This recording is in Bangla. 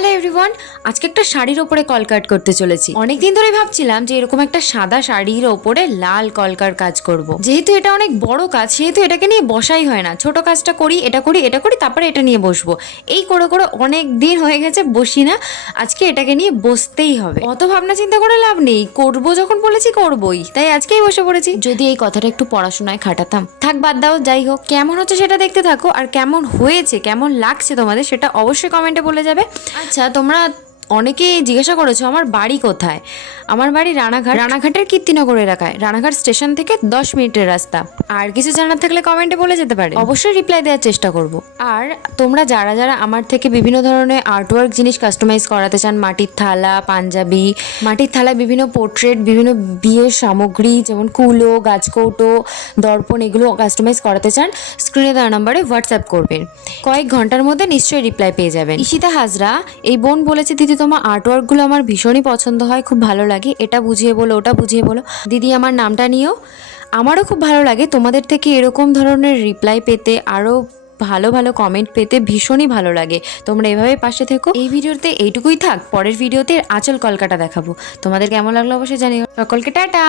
হ্যালো এভরিওয়ান, আজকে একটা শাড়ির ওপরে কলকাট করতে চলেছি। অনেকদিন ধরে ভাবছিলাম যে এরকম একটা সাদা শাড়ির ওপরে লাল কলকার কাজ করব। যেহেতু এটা অনেক বড় কাজ, সেহেতু এটাকে নিয়ে বসাই হয় না। ছোট কাজটা করি, এটা করি, এটা করি, তারপরে এটা নিয়ে বসবো। এই করে করে অনেক দিন হয়ে গেছে বসি না। আজকে এটাকে নিয়ে বসতেই হবে। অত ভাবনা চিন্তা করে লাভ নেই, করবো যখন বলেছি করবোই, তাই আজকেই বসে পড়েছি। যদি এই কথাটা একটু পড়াশোনায় খাটাতাম, থাক বাদ দাও। যাই হোক, কেমন হচ্ছে সেটা দেখতে থাকো, আর কেমন হয়েছে, কেমন লাগছে তোমাদের সেটা অবশ্যই কমেন্টে বলে যাবে। আচ্ছা, তোমরা অনেকেই জিজ্ঞাসা করেছো আমার বাড়ি কোথায়। আমার বাড়ি রানাঘাট, রানাঘাটের কীর্তিনগর এলাকায়। রানাঘাট স্টেশন থেকে 10 মিনিটের রাস্তা। আর কিছু জানার থাকলে কমেন্টে বলে যেতে পারে, অবশ্যই রিপ্লাই দেওয়ার চেষ্টা করব। আর তোমরা যারা যারা আমার থেকে বিভিন্ন ধরনের আর্টওয়ার্ক জিনিস কাস্টমাইজ করাতে চান, মাটির থালা, পাঞ্জাবি, মাটির থালায় বিভিন্ন পোর্ট্রেট, বিভিন্ন বিয়ের সামগ্রী যেমন কুলো, গাছকৌটো, দর্পণ, এগুলো কাস্টমাইজ করাতে চান, স্ক্রিনে দেওয়া নাম্বারে হোয়াটসঅ্যাপ করবেন। কয়েক ঘন্টার মধ্যে নিশ্চয়ই রিপ্লাই পেয়ে যাবেন। ঈশিতা হাজরা এই বোন বলেছে, দিদি তোমার আর্টওয়ার্কগুলো আমার ভীষণই পছন্দ হয়, খুব ভালো লাগে, এটা বুঝিয়ে বলো, ওটা বুঝিয়ে বলো। দিদি আমার নামটা নিও। আমারও খুব ভালো লাগে তোমাদের থেকে এরকম ধরনের রিপ্লাই পেতে, আরও ভালো ভালো কমেন্ট পেতে ভীষণই ভালো লাগে। তোমরা এভাবে পাশে থেকো। এই ভিডিওতে এইটুকুই থাক, পরের ভিডিওতে আঁচল কলকাটা দেখাবো। তোমাদের কেমন লাগলো অবশ্যই জানিও। সকলকে টাটা।